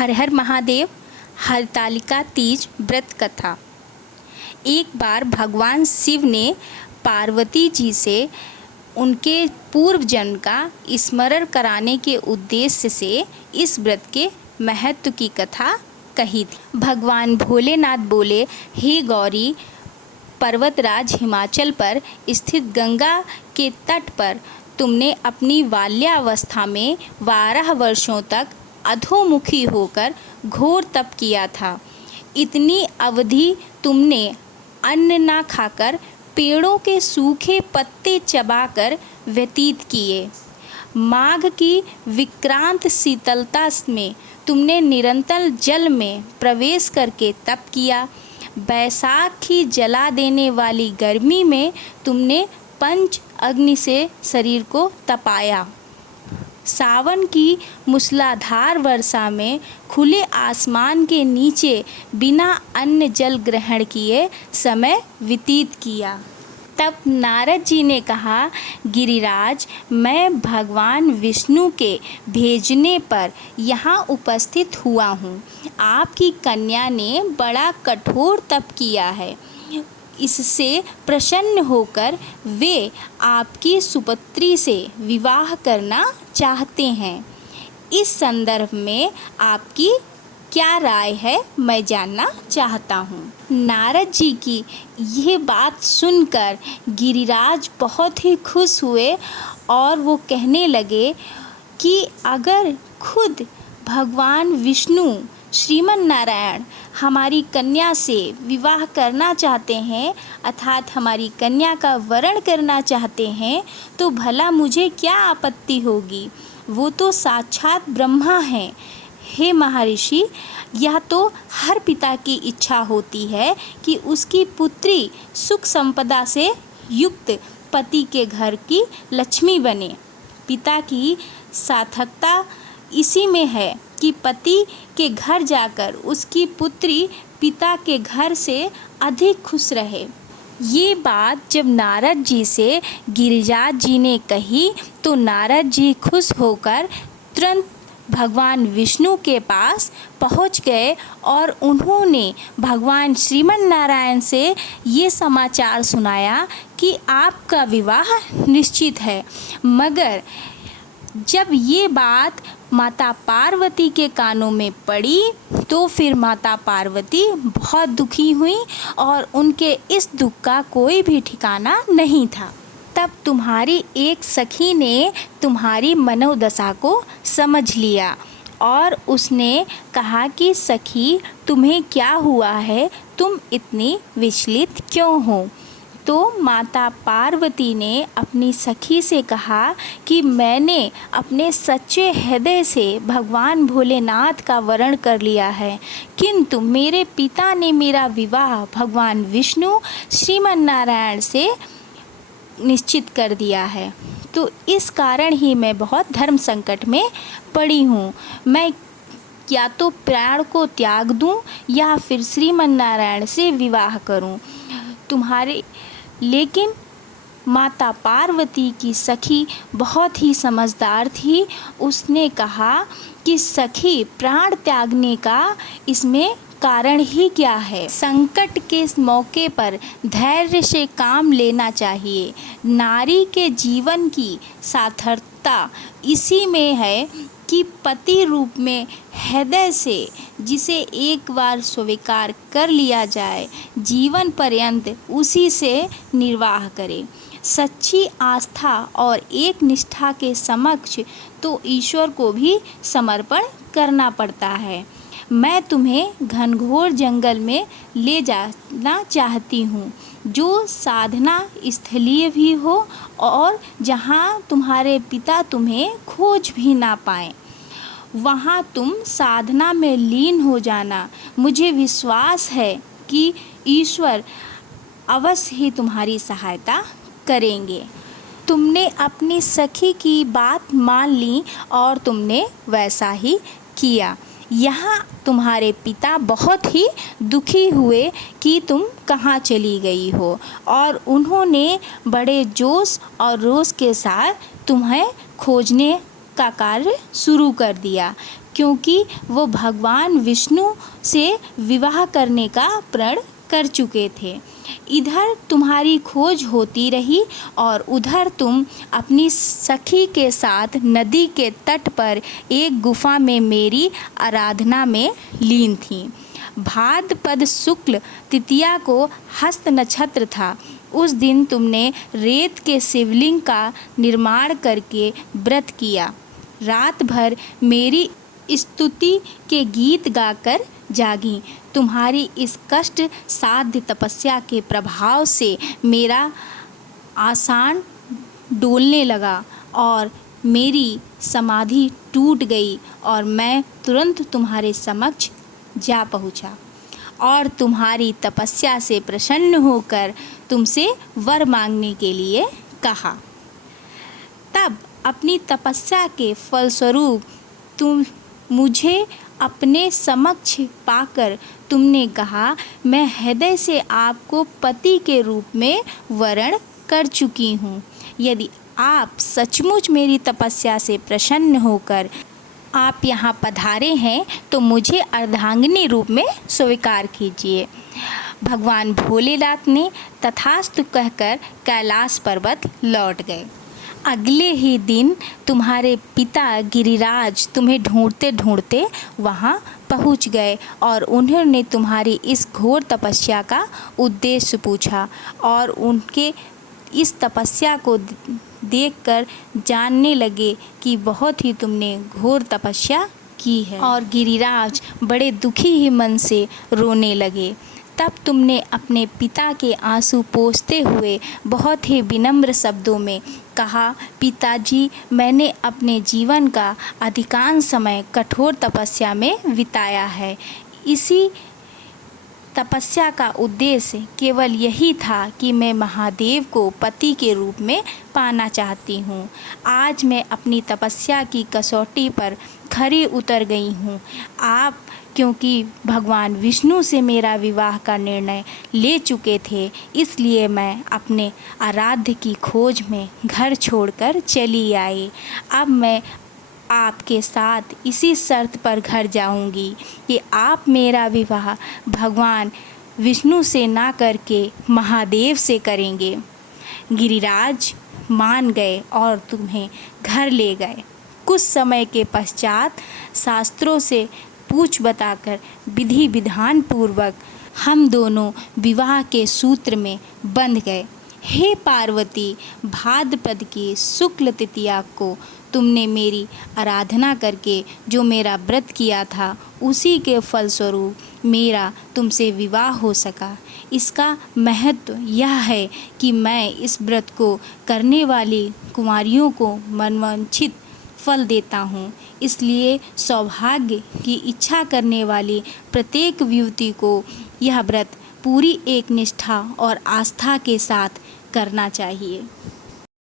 हर हर महादेव। हरतालिका तीज व्रत कथा। एक बार भगवान शिव ने पार्वती जी से उनके पूर्व जन्म का स्मरण कराने के उद्देश्य से इस व्रत के महत्व की कथा कही थी। भगवान भोलेनाथ बोले, हे गौरी, पर्वतराज हिमाचल पर स्थित गंगा के तट पर तुमने अपनी बाल्यावस्था में 12 वर्षों तक अधोमुखी होकर घोर तप किया था। इतनी अवधि तुमने अन्न ना खाकर पेड़ों के सूखे पत्ते चबाकर व्यतीत किए। माघ की विक्रांत शीतलता में तुमने निरंतर जल में प्रवेश करके तप किया। बैसाख की जला देने वाली गर्मी में तुमने पंच अग्नि से शरीर को तपाया। सावन की मूसलाधार वर्षा में खुले आसमान के नीचे बिना अन्न जल ग्रहण किए समय व्यतीत किया। तब नारद जी ने कहा, गिरिराज, मैं भगवान विष्णु के भेजने पर यहाँ उपस्थित हुआ हूँ। आपकी कन्या ने बड़ा कठोर तप किया है। इससे प्रसन्न होकर वे आपकी सुपुत्री से विवाह करना चाहते हैं। इस संदर्भ में आपकी क्या राय है, मैं जानना चाहता हूँ। नारद जी की यह बात सुनकर गिरिराज बहुत ही खुश हुए और वो कहने लगे कि अगर खुद भगवान विष्णु श्रीमन नारायण हमारी कन्या से विवाह करना चाहते हैं, अर्थात हमारी कन्या का वरण करना चाहते हैं, तो भला मुझे क्या आपत्ति होगी। वो तो साक्षात ब्रह्मा हैं। हे महर्षि, यह तो हर पिता की इच्छा होती है कि उसकी पुत्री सुख संपदा से युक्त पति के घर की लक्ष्मी बने। पिता की सार्थकता इसी में है कि पति के घर जाकर उसकी पुत्री पिता के घर से अधिक खुश रहे। ये बात जब नारद जी से गिरिराज जी ने कही तो नारद जी खुश होकर तुरंत भगवान विष्णु के पास पहुंच गए और उन्होंने भगवान श्रीमन नारायण से ये समाचार सुनाया कि आपका विवाह निश्चित है। मगर जब ये बात माता पार्वती के कानों में पड़ी तो फिर माता पार्वती बहुत दुखी हुई और उनके इस दुख का कोई भी ठिकाना नहीं था। तब तुम्हारी एक सखी ने तुम्हारी मनोदशा को समझ लिया और उसने कहा कि सखी, तुम्हें क्या हुआ है, तुम इतनी विचलित क्यों हो। तो माता पार्वती ने अपनी सखी से कहा कि मैंने अपने सच्चे हृदय से भगवान भोलेनाथ का वरण कर लिया है, किंतु मेरे पिता ने मेरा विवाह भगवान विष्णु श्रीमन नारायण से निश्चित कर दिया है। तो इस कारण ही मैं बहुत धर्म संकट में पड़ी हूँ। मैं या तो प्राण को त्याग दूँ या फिर श्रीमन नारायण से विवाह करूँ तुम्हारे। लेकिन माता पार्वती की सखी बहुत ही समझदार थी। उसने कहा कि सखी, प्राण त्यागने का इसमें कारण ही क्या है। संकट के मौके पर धैर्य से काम लेना चाहिए। नारी के जीवन की सार्थकता इसी में है कि पति रूप में हृदय से जिसे एक बार स्वीकार कर लिया जाए, जीवन पर्यंत उसी से निर्वाह करे। सच्ची आस्था और एक निष्ठा के समक्ष तो ईश्वर को भी समर्पण करना पड़ता है। मैं तुम्हें घनघोर जंगल में ले जाना चाहती हूँ, जो साधना स्थलीय भी हो और जहाँ तुम्हारे पिता तुम्हें खोज भी ना पाएं। वहाँ तुम साधना में लीन हो जाना। मुझे विश्वास है कि ईश्वर अवश्य ही तुम्हारी सहायता करेंगे। तुमने अपनी सखी की बात मान ली और तुमने वैसा ही किया। यहाँ तुम्हारे पिता बहुत ही दुखी हुए कि तुम कहाँ चली गई हो और उन्होंने बड़े जोश और रोष के साथ तुम्हें खोजने का कार्य शुरू कर दिया। क्योंकि वो भगवान विष्णु से विवाह करने का प्रण कर चुके थे। इधर तुम्हारी खोज होती रही और उधर तुम अपनी सखी के साथ नदी के तट पर एक गुफा में मेरी आराधना में लीन थीं। भाद्रपद शुक्ल तृतीया को हस्त नक्षत्र था। उस दिन तुमने रेत के शिवलिंग का निर्माण करके व्रत किया। रात भर मेरी स्तुति के गीत गाकर जागी। तुम्हारी इस कष्ट साध्य तपस्या के प्रभाव से मेरा आसान डोलने लगा और मेरी समाधि टूट गई और मैं तुरंत तुम्हारे समक्ष जा पहुँचा और तुम्हारी तपस्या से प्रसन्न होकर तुमसे वर मांगने के लिए कहा। तब अपनी तपस्या के फलस्वरूप तुम मुझे अपने समक्ष पाकर तुमने कहा, मैं हृदय से आपको पति के रूप में वरण कर चुकी हूँ। यदि आप सचमुच मेरी तपस्या से प्रसन्न होकर आप यहाँ पधारे हैं तो मुझे अर्धांगिनी रूप में स्वीकार कीजिए। भगवान भोलेनाथ ने तथास्तु कहकर कैलाश पर्वत लौट गए। अगले ही दिन तुम्हारे पिता गिरिराज तुम्हें ढूंढते ढूंढते वहाँ पहुँच गए और उन्होंने तुम्हारी इस घोर तपस्या का उद्देश्य पूछा और उनके इस तपस्या को देखकर जानने लगे कि बहुत ही तुमने घोर तपस्या की है। और गिरिराज बड़े दुखी ही मन से रोने लगे। तब तुमने अपने पिता के आंसू पोंछते हुए बहुत ही विनम्र शब्दों में कहा, पिताजी, मैंने अपने जीवन का अधिकांश समय कठोर तपस्या में बिताया है। इसी तपस्या का उद्देश्य केवल यही था कि मैं महादेव को पति के रूप में पाना चाहती हूँ। आज मैं अपनी तपस्या की कसौटी पर खरी उतर गई हूँ। आप क्योंकि भगवान विष्णु से मेरा विवाह का निर्णय ले चुके थे, इसलिए मैं अपने आराध्य की खोज में घर छोड़कर चली आई। अब मैं आपके साथ इसी शर्त पर घर जाऊंगी कि आप मेरा विवाह भगवान विष्णु से ना करके महादेव से करेंगे। गिरिराज मान गए और तुम्हें घर ले गए। कुछ समय के पश्चात शास्त्रों से पूछ बताकर विधि विधान पूर्वक हम दोनों विवाह के सूत्र में बंध गए। हे पार्वती, भाद्रपद की शुक्ल तृतीया को तुमने मेरी आराधना करके जो मेरा व्रत किया था, उसी के फलस्वरूप मेरा तुमसे विवाह हो सका। इसका महत्व यह है कि मैं इस व्रत को करने वाली कुंवारियों को मनवांछित फल देता हूँ। इसलिए सौभाग्य की इच्छा करने वाली प्रत्येक युवती को यह व्रत पूरी एक निष्ठा और आस्था के साथ करना चाहिए।